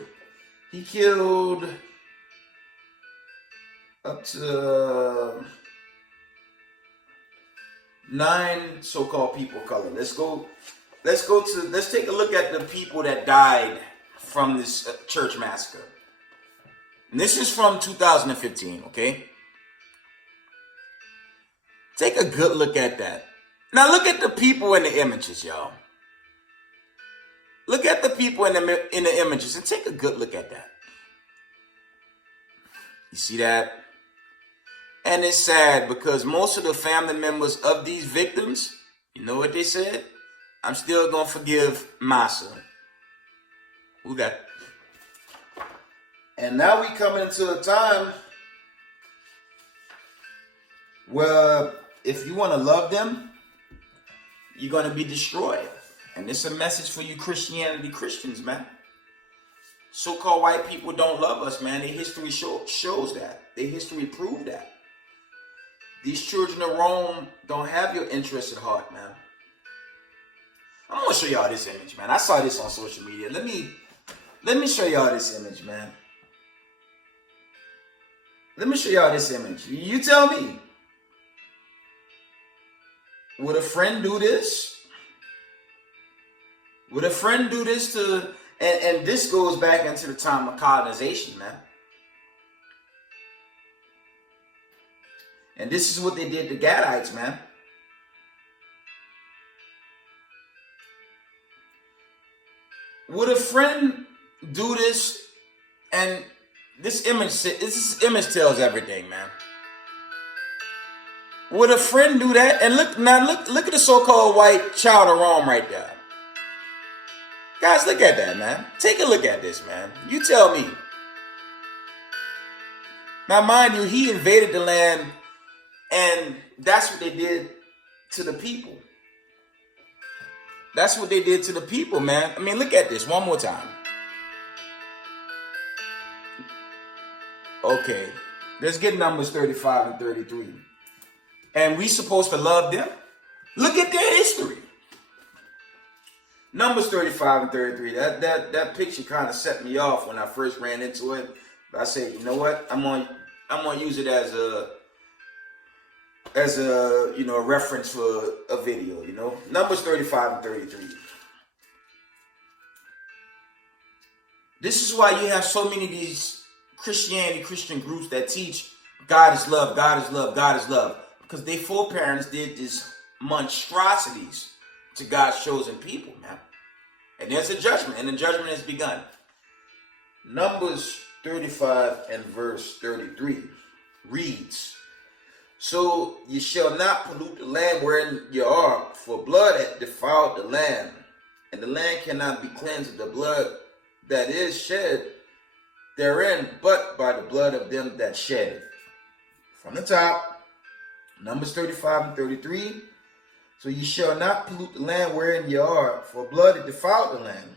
He killed up to 9 so-called people of color. Let's take a look at the people that died from this church massacre. And this is from 2015, okay? Take a good look at that. Now look at the people in the images, y'all. Look at the people in the images and take a good look at that. You see that? And it's sad because most of the family members of these victims, you know what they said? I'm still going to forgive Massacre. Who that? And now we come into a time where if you want to love them, you're going to be destroyed. And it's a message for you Christians, man. So-called white people don't love us, man. Their history shows that. Their history proved that. These children of Rome don't have your interests at heart, man. I'm going to show y'all this image, man. I saw this on social media. Let me show y'all this image, man. Let me show y'all this image. You tell me. Would a friend do this? Would a friend do this to... And this goes back into the time of colonization, man. And this is what they did to Gadites, man. Would a friend do this? And this image tells everything, man. Would a friend do that? And look at the so-called white child of Rome right there. Guys, look at that, man. Take a look at this, man. You tell me. Now, mind you, he invaded the land, and that's what they did to the people. That's what they did to the people, man. I mean, look at this one more time. Okay, let's get numbers 35 and 33. And we supposed to love them? Look at their history. Numbers 35 and 33. That picture kind of set me off when I first ran into it. But I said, you know what? I'm gonna use it as a a reference for a video. You know, Numbers 35 and 33. This is why you have so many of these Christian groups that teach God is love, God is love, God is love, because their foreparents did these monstrosities to God's chosen people, man. And there's a judgment, and the judgment has begun. Numbers 35 and verse 33 reads, "So ye shall not pollute the land wherein ye are, for blood hath defiled the land, and the land cannot be cleansed of the blood that is shed therein, but by the blood of them that shed it." From the top, Numbers 35 and 33. "So ye shall not pollute the land wherein ye are, for blood hath defiled the land,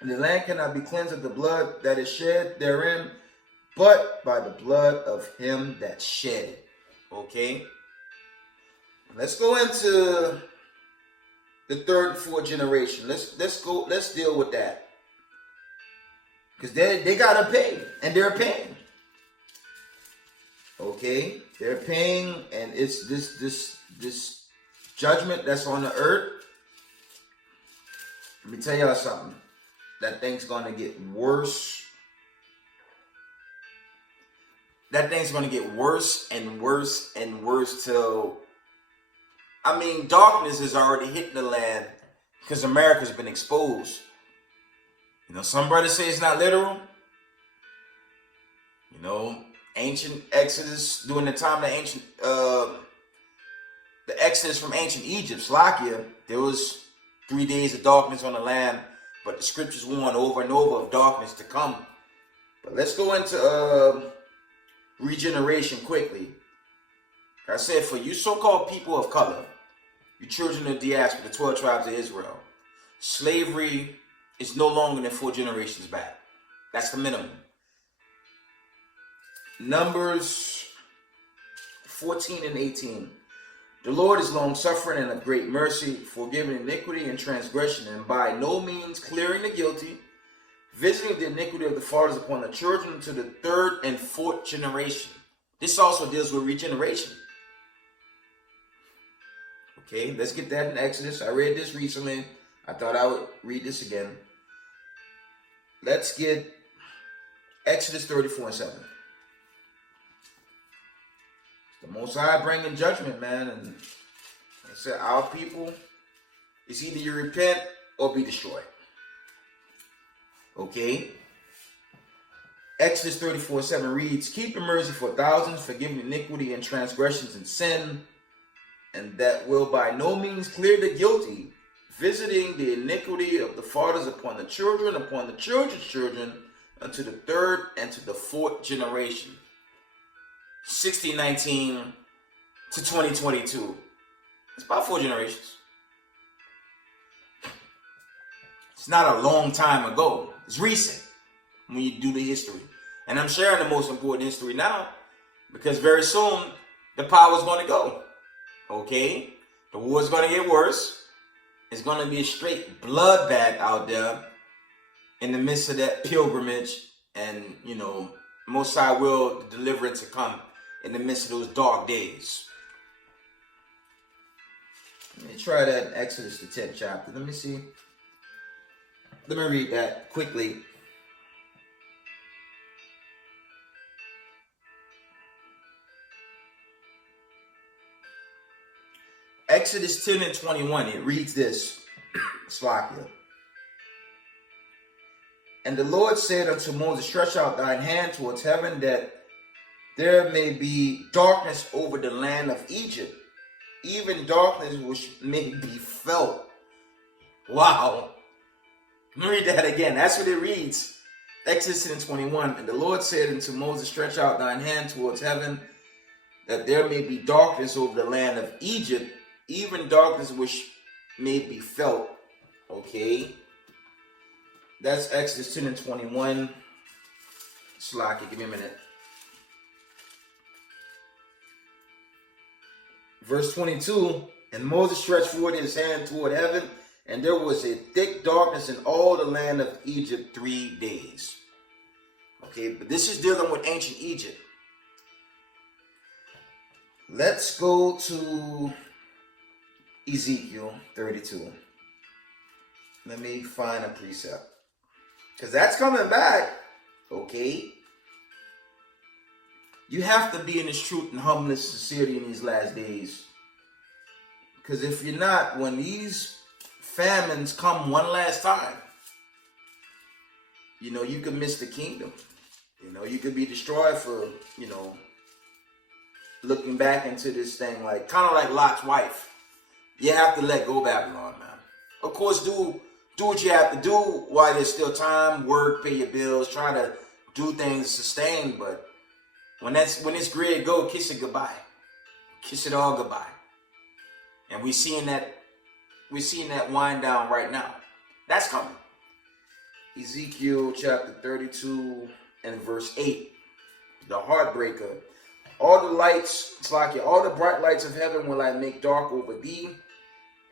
and the land cannot be cleansed of the blood that is shed therein, but by the blood of him that shed it." Okay? Let's go into the third and fourth generation. Let's deal with that. Because they gotta pay, and they're paying. Okay? They're paying, and it's this judgment that's on the earth. Let me tell y'all something. That thing's gonna get worse. That thing's gonna get worse and worse and worse till, I mean, darkness is already hitting the land because America's been exposed. You know, some brothers say it's not literal. You know, ancient Exodus, during the time of the Exodus from ancient Egypt, Slakia, there was 3 days of darkness on the land, but the scriptures warn over and over of darkness to come. But let's go into regeneration quickly. I said, for you so-called people of color, you children of diaspora, the 12 tribes of Israel, slavery is no longer than 4 generations back. That's the minimum. Numbers 14 and 18. "The Lord is long-suffering and of great mercy, forgiving iniquity and transgression, and by no means clearing the guilty, visiting the iniquity of the fathers upon the children to the 3rd and 4th generation." This also deals with regeneration. Okay, let's get that in Exodus. I read this recently. I thought I would read this again. Let's get Exodus 34 and 7. The Most High bringing judgment, man. And I said, our people, it's either you repent or be destroyed. Okay? Exodus 34 7 reads, "Keep your mercy for thousands, forgiving iniquity and transgressions and sin, and that will by no means clear the guilty, visiting the iniquity of the fathers upon the children's children, unto the 3rd and to the 4th generation." 1619 to 2022. It's about 4 generations. It's not a long time ago. It's recent when you do the history. And I'm sharing the most important history now because very soon the power is going to go. Okay? The war is going to get worse. It's going to be a straight bloodbath out there in the midst of that pilgrimage. And, you know, Most High will the deliverance to come in the midst of those dark days. Let me try that in Exodus, the 10th chapter. Let me see. Let me read that quickly. Exodus 10 and 21. It reads this. Slakia. "And the Lord said unto Moses, Stretch out thine hand towards heaven, that there may be darkness over the land of Egypt, even darkness which may be felt." Wow. Let me read that again. That's what it reads. Exodus 10 and 21. "And the Lord said unto Moses, Stretch out thine hand towards heaven, that there may be darkness over the land of Egypt, even darkness which may be felt." Okay. That's Exodus 10 and 21. Slacky, give me a minute. Verse 22. "And Moses stretched forth his hand toward heaven, and there was a thick darkness in all the land of Egypt 3 days." Okay, but this is dealing with ancient Egypt. Let's go to Ezekiel 32. Let me find a precept. Because that's coming back. Okay. You have to be in this truth and humbleness, sincerity in these last days. Because if you're not, when these famines come one last time, you know, you can miss the kingdom. You know, you could be destroyed for, you know, looking back into this thing, like kind of like Lot's wife. You have to let go Babylon, man. Of course, do what you have to do while there's still time. Work, pay your bills, try to do things sustain. But when this grid go, kiss it goodbye. Kiss it all goodbye. And we're seeing that wind down right now. That's coming. Ezekiel chapter 32 and verse 8. The heartbreaker. All the lights, it's like all the bright lights of heaven will I make dark over thee,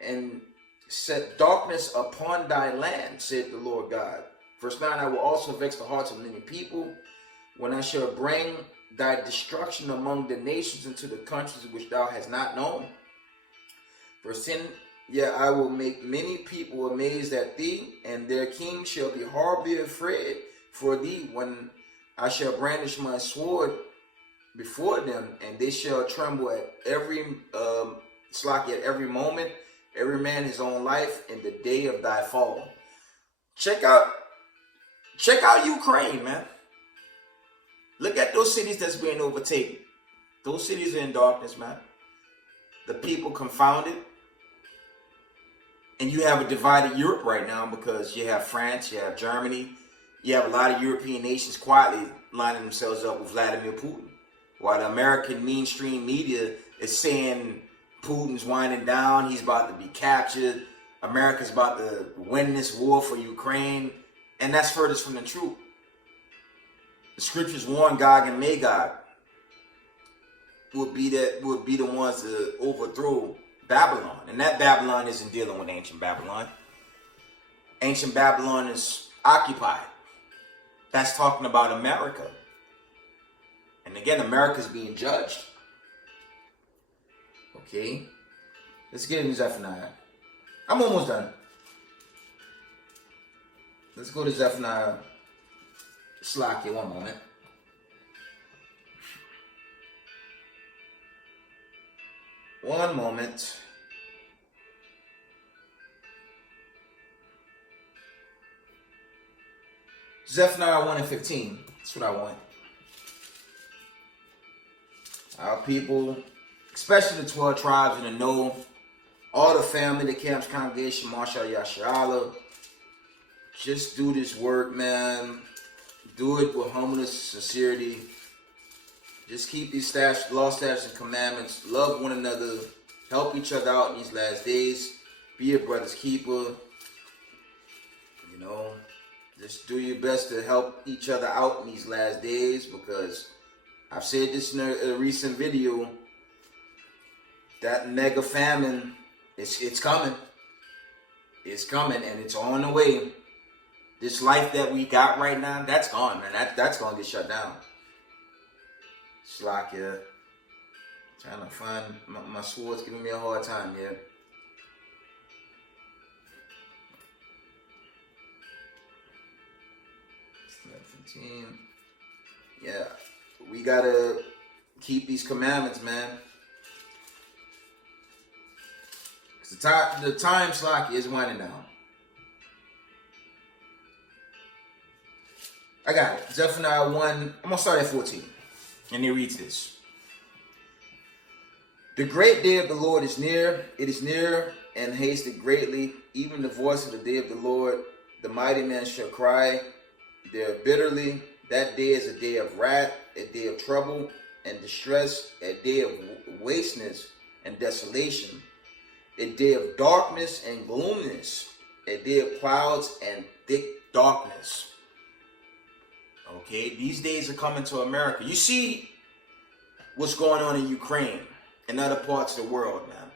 and set darkness upon thy land, said the Lord God. Verse 9, I will also vex the hearts of many people, when I shall bring thy destruction among the nations into the countries which thou hast not known. Verse 10, yeah, I will make many people amazed at thee, and their king shall be horribly afraid for thee, when I shall brandish my sword before them, and they shall tremble at every at every moment, every man his own life, in the day of thy fall. Check out Ukraine, man. Look at those cities that's being overtaken. Those cities are in darkness, man. The people confounded. And you have a divided Europe right now, because you have France, you have Germany, you have a lot of European nations quietly lining themselves up with Vladimir Putin. While the American mainstream media is saying Putin's winding down, he's about to be captured, America's about to win this war for Ukraine, and that's furthest from the truth. The scriptures warn Gog and Magog would be the ones to overthrow Babylon, and that Babylon isn't dealing with ancient Babylon. Ancient Babylon is occupied. That's talking about America. And again, America's being judged. Okay. Let's get into Zephaniah. I'm almost done. Let's go to Zephaniah. Slack here, one moment. One moment. Zephaniah 1 and 15. That's what I want. Our people, especially the 12 tribes in the know, all the family, the camp's congregation, Marshal Yasharala, just do this work, man. Do it with humbleness, sincerity. Just keep these law, statutes, and commandments. Love one another. Help each other out in these last days. Be your brother's keeper. You know, just do your best to help each other out in these last days, because I've said this in a recent video, that mega famine, it's coming. It's coming, and it's on the way. This life that we got right now, that's gone, man. That's going to get shut down. Slakia. Trying to find my sword's giving me a hard time here. Yeah, we gotta keep these commandments, man. Cause the time Slakia is winding down. I got it. Zephaniah 1. I'm gonna start at 14, and it reads this: The great day of the Lord is near. It is near and hasted greatly. Even the voice of the day of the Lord, the mighty man shall cry there bitterly. That day is a day of wrath, a day of trouble and distress, a day of wasteness and desolation, a day of darkness and gloominess, a day of clouds and thick darkness. Okay, these days are coming to America. You see what's going on in Ukraine and other parts of the world, man.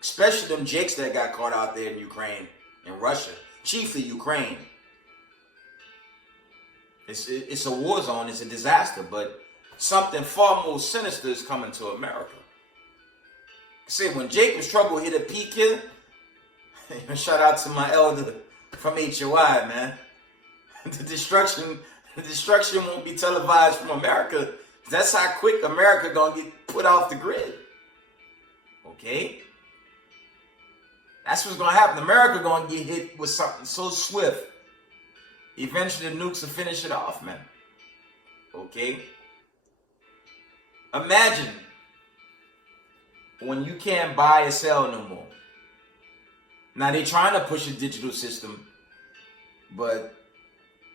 Especially them jakes that got caught out there in Ukraine and Russia, chiefly Ukraine. It's a war zone, it's a disaster, but something far more sinister is coming to America. See, when Jacob's trouble hit a peak here, shout out to my elder from HOI, man. The destruction won't be televised from America. That's how quick America gonna get put off the grid. Okay? That's what's gonna happen. America gonna get hit with something so swift. Eventually the nukes will finish it off, man. Okay? Imagine when you can't buy or sell no more. Now they're trying to push a digital system, but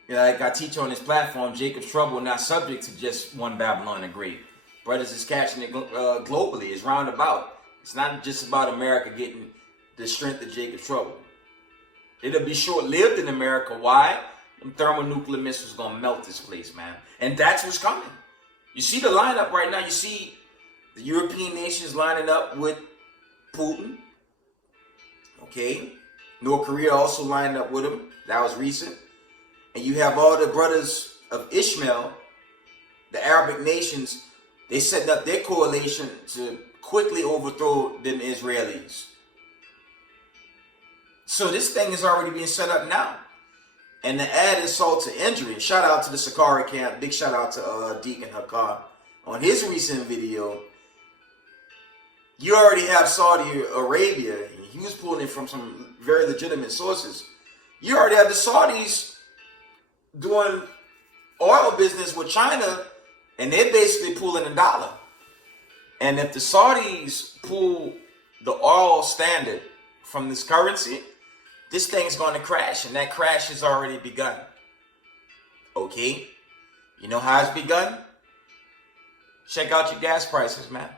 like I teach on this platform, Jacob's Trouble not subject to just one Babylon the Great. Brothers is catching it globally. It's roundabout. It's not just about America getting the strength of Jacob's Trouble. It'll be short-lived in America. Why? Them thermonuclear missiles gonna melt this place, man. And that's what's coming. You see the lineup right now. You see the European nations lining up with Putin. Okay? North Korea also lined up with him. That was recent. And you have all the brothers of Ishmael, the Arabic nations, they set up their coalition to quickly overthrow them Israelis. So this thing is already being set up now. And to add insult to injury, shout out to the Sakari camp, big shout out to Deacon Hakar. On his recent video, you already have Saudi Arabia, and he was pulling it from some very legitimate sources. You already have the Saudis doing oil business with China, and they're basically pulling the dollar. And if the Saudis pull the oil standard from this currency, this thing's going to crash, and that crash has already begun. Okay? You know how it's begun? Check out your gas prices, man.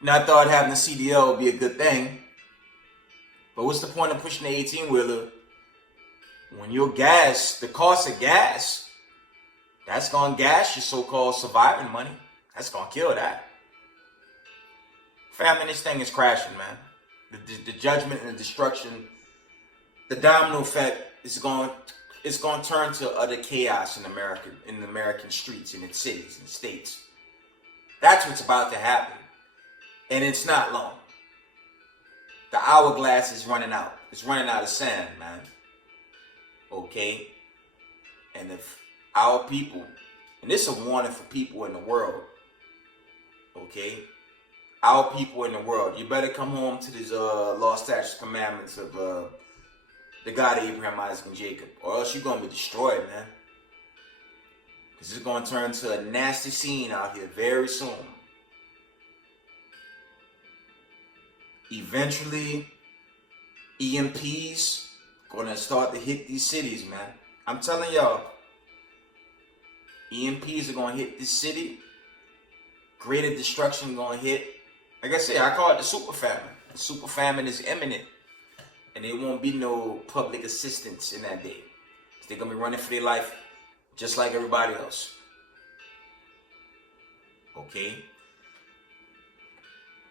Now, I thought having a CDL would be a good thing, but what's the point of pushing the 18-wheeler when your gas, the cost of gas, that's going to gas your so-called surviving money. That's going to kill that. Family, this thing is crashing, man. The judgment and the destruction, the domino effect is going to turn to utter chaos in the American streets, in its cities and states. That's what's about to happen. And it's not long. The hourglass is running out. It's running out of sand, man. Okay? And if our people, and this is a warning for people in the world, okay? Our people in the world, you better come home to these law, statutes, commandments of the God of Abraham, Isaac, and Jacob, or else you're going to be destroyed, man. Because it's going to turn to a nasty scene out here very soon. Eventually, EMPs going to start to hit these cities, man. I'm telling y'all, EMPs are going to hit this city. Greater destruction going to hit. Like I said, I call it the super famine. The super famine is imminent. And there won't be no public assistance in that day. They're going to be running for their life just like everybody else. Okay?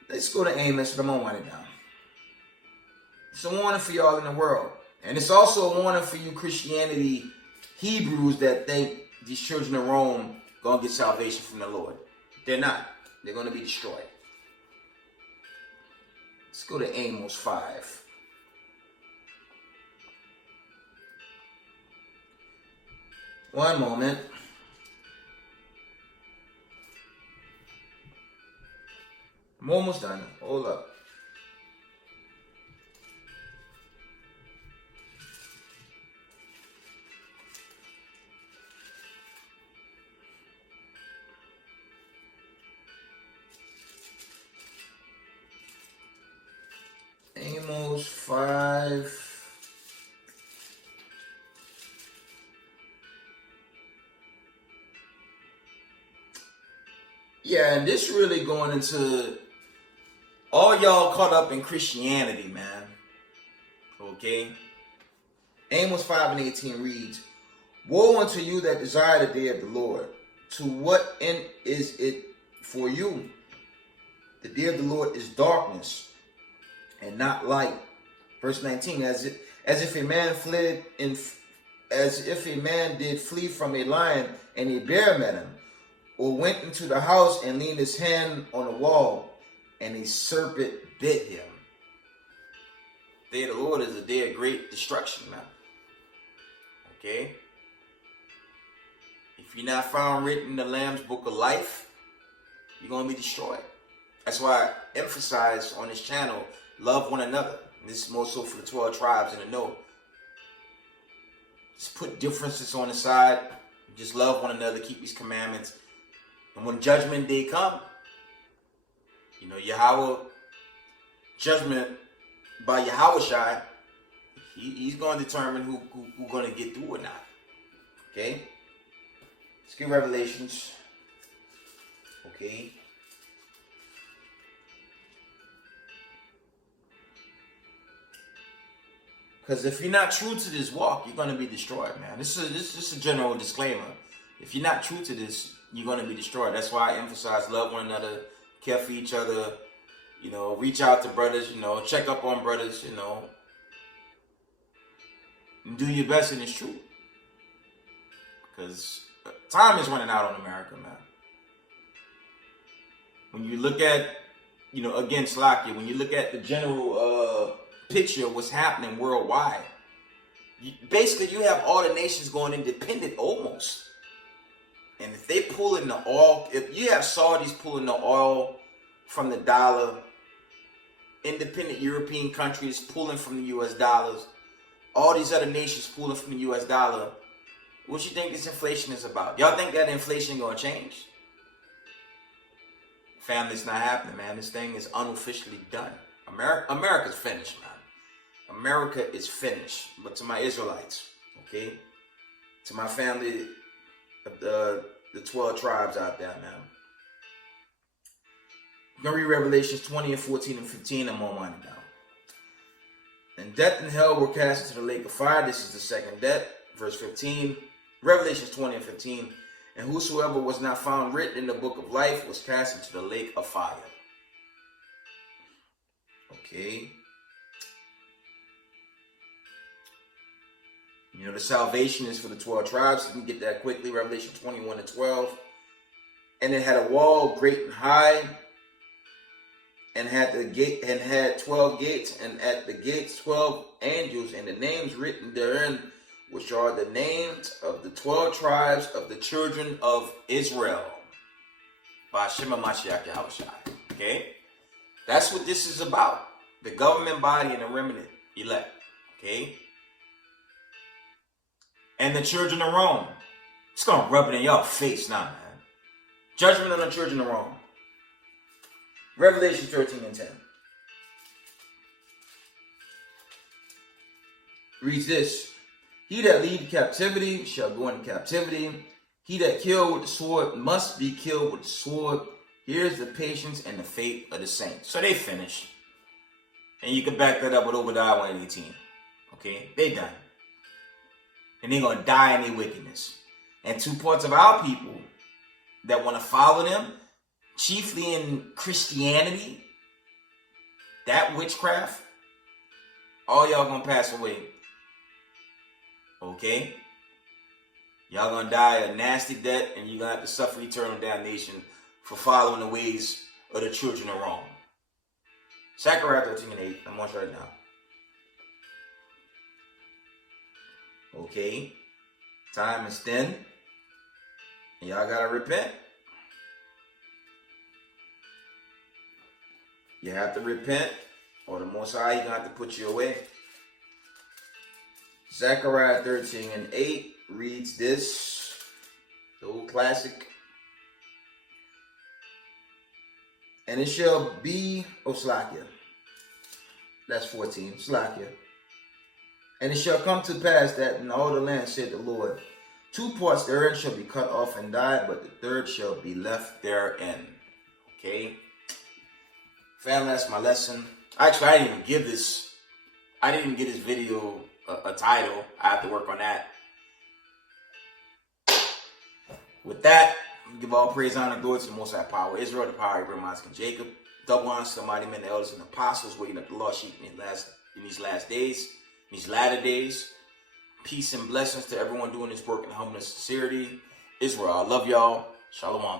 Let's go to Amos, but I'm going to wind it down. It's a warning for y'all in the world. And it's also a warning for you Christianity Hebrews that think these children of Rome going to get salvation from the Lord. They're not. They're going to be destroyed. Let's go to Amos 5. One moment. I'm almost done. Hold up. Amos 5. Yeah, and this really going into all y'all caught up in Christianity, man. Okay? Amos 5 and 18 reads, Woe unto you that desire the day of the Lord. To what end is it for you? The day of the Lord is darkness and not light. Verse 19, as if a man did flee from a lion and a bear met him, or went into the house and leaned his hand on the wall, and a serpent bit him. The day of the Lord is a day of great destruction, man. Okay? If you're not found written in the Lamb's Book of Life, you're going to be destroyed. That's why I emphasize on this channel, love one another. And this is more so for the 12 tribes in the know. Just put differences on the side. Just love one another, keep these commandments. And when judgment day come, you know, Yahweh, judgment by Yahweh he's going to determine who going to get through or not. Okay? Let's get Revelations. Okay? Because if you're not true to this walk, you're going to be destroyed, man. This is just a general disclaimer. If you're not true to this, you're going to be destroyed. That's why I emphasize love one another, care for each other, you know, reach out to brothers, you know, check up on brothers, you know, and do your best in this truth. Because time is running out on America, man. When you look at, you know, again, Slakia, when you look at the general picture of what's happening worldwide, basically you have all the nations going independent almost. And if they pull in the oil, if you have Saudis pulling the oil from the dollar, independent European countries pulling from the US dollars, all these other nations pulling from the US dollar, what you think this inflation is about? Y'all think that inflation gonna change? Family, it's not happening, man. This thing is unofficially done. America's finished, man. America is finished. But to my Israelites, okay, to my family, the 12 tribes out there, man. I'm going to read Revelations 20 and 14 and 15. I'm on mine now. And death and hell were cast into the lake of fire. This is the second death. Verse 15. Revelations 20 and 15. And whosoever was not found written in the book of life was cast into the lake of fire. Okay. You know, the salvation is for the 12 tribes. You can get that quickly. Revelation 21 and 12. And it had a wall great and high, and had the gate, and had 12 gates, and at the gates 12 angels, and the names written therein, which are the names of the 12 tribes of the children of Israel. By Shema Mashiach Yahushua. Okay? That's what this is about. The government body and the remnant elect. Okay? And the children of Rome. It's going to rub it in your face now, man. Judgment on the children of Rome. Revelation 13 and 10. Reads this. He that lead captivity shall go into captivity. He that kill with the sword must be killed with the sword. Here's the patience and the faith of the saints. So they finished. And you can back that up with Obadiah 118. Okay? They done. And they're going to die in their wickedness. And two parts of our people that want to follow them, chiefly in Christianity, that witchcraft, all y'all going to pass away. Okay? Y'all going to die a nasty death, and you're going to have to suffer eternal damnation for following the ways of the children of Rome. Massacre 13 and 8. I'm on right now. Okay, time is thin, and y'all gotta repent. You have to repent, or the Most High, He's gonna have to put you away. Zechariah 13 and 8 reads this, the old classic. And it shall be, Slakia. That's 14, Slakia. And it shall come to pass that in all the land, said the Lord, 2 parts therein shall be cut off and die, but the third shall be left therein. Okay? Family, that's my lesson. Actually, I didn't even give this video a title. I have to work on that. With that, we give all praise, honor, glory to the Most High Power, Israel, the power of Abraham, Isaac, and Jacob. Double honor to the mighty men, the elders, and the apostles, waking up the lost sheep in these last days. These latter days. Peace and blessings to everyone doing this work in humbleness and sincerity. Israel, I love y'all. Shalom.